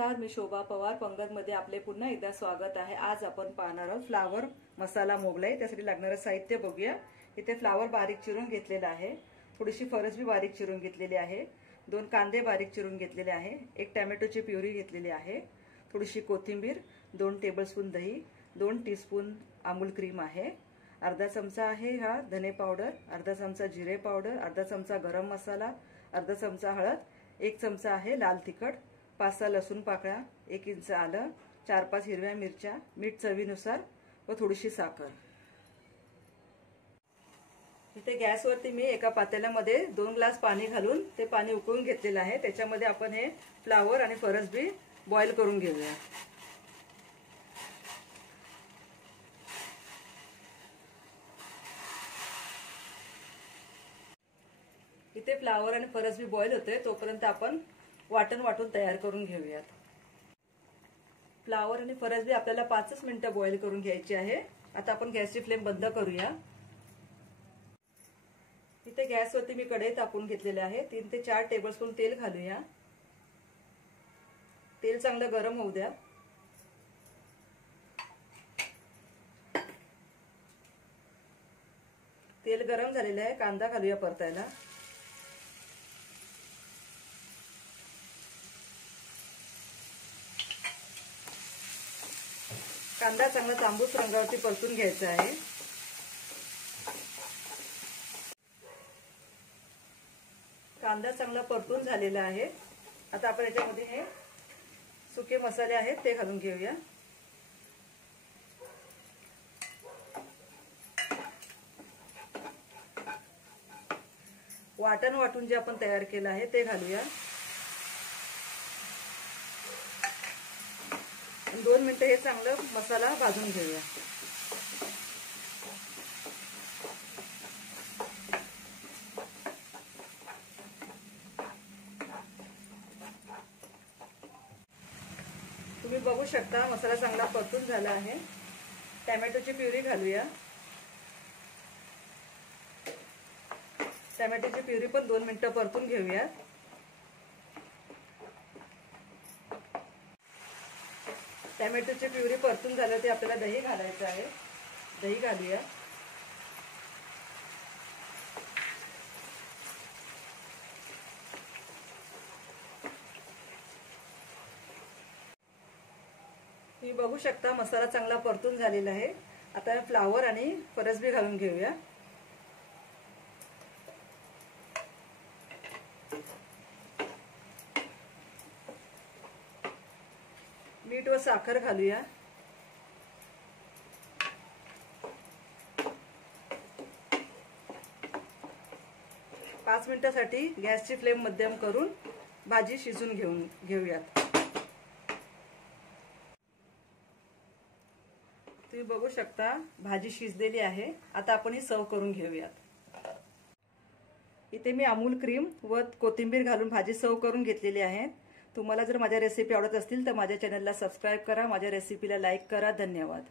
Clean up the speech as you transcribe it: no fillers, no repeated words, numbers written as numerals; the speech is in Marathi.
नमस्कार, मी शोभा पवार. पंगतमध्ये आपले पुन्हा एकदा स्वागत आहे. आज आपण पाहणार आहोत फ्लावर मसाला मोगलाई. त्यासाठी लागणारे साहित्य बघूया. इथे फ्लावर बारीक चिरून घेतलेला आहे, थोडीशी फरसबी बारीक चिरून घेतलेली आहे, 2 कांदे बारीक चिरून घेतलेले आहे, 1 टोमॅटोची प्युरी घेतलेली आहे, थोडीशी कोथिंबीर, 2 टेबलस्पून दही, 2 टीस्पून अमूल क्रीम आहे, अर्धा चमचा आहे हा धने पावडर, अर्धा चमचा जिरे पावडर, अर्धा चमचा गरम मसाला, अर्धा चमचा हळद, 1 चमचा आहे लाल तिखट, 5-6 लसूण पाकळ्या, 1 इंच आलं, 4-5 हिरव्या मिरच्या, मीठ चवीनुसार व थोडीशी साखर. इथे गॅसवरती मी एका पातेल्यामध्ये 2 ग्लास पाणी घालून ते पाणी उकळून घेतलेलं आहे. त्याच्यामध्ये आपण हे फ्लावर आणि फरसबी बॉईल करून घेऊया. इथे फ्लावर आणि फरसबी बॉईल होते तोपर्यंत आपण वाटण वाटून तयार करून घेऊयात. फ्लावर आणि फरसबी आपल्याला 5 मिनिटं बॉईल करून घ्यायची आहे. आता आपण गॅसची फ्लेम बंद करूया. इथे गॅसवरती मी कढई तापवून घेतलेले आहे. 3 ते 4 टेबलस्पून तेल घालूया. तेल चांगलं गरम होऊ द्या. तेल गरम झालेलं आहे. कांदा घालूया परतायला. कांदा चांगला तांबूस रंगावरती परतून घ्यायचा आहे. कांदा चांगला परतून झालेला आहे. आता आपण याच्यामध्ये हे सुके मसाले आहेत ते घालून घेऊया. वाटण वाटून जे आपण तयार केलं आहे ते घालूया. 2 मिनिटं हे चांगलं मसाला भाजून घेऊया. तुम्ही बघू शकता मसाला चांगला परतून झाला आहे. टोमॅटोची प्युरी घालूया. टोमॅटोची प्युरी पण 2 मिनिटं परतून घेऊया. टोमॅटोची प्युरी परतून झाल्यावर आपल्याला दही घालायचं आहे. दही घालूया. तुम्ही बघू शकता मसाला चांगला परतून झालेला आहे. आता फ्लावर आणि फरसबी घालून घेऊया. मीठ व साखर घालूया. पाच मिनिटांसाठी गॅसची फ्लेम मध्यम करून भाजी शिजून घेऊयात. तुम्ही बघू शकता भाजी शिजलेली आहे. आता आपण ही सर्व करून घेऊयात. इथे मी अमूल क्रीम व कोथिंबीर घालून भाजी सर्व करून घेतलेली आहे. तुम्हाला जर माझ्या रेसिपी आवडत असतील तर माझ्या चॅनलला सबस्क्राइब करा, माझ्या रेसिपीला लाईक करा. धन्यवाद.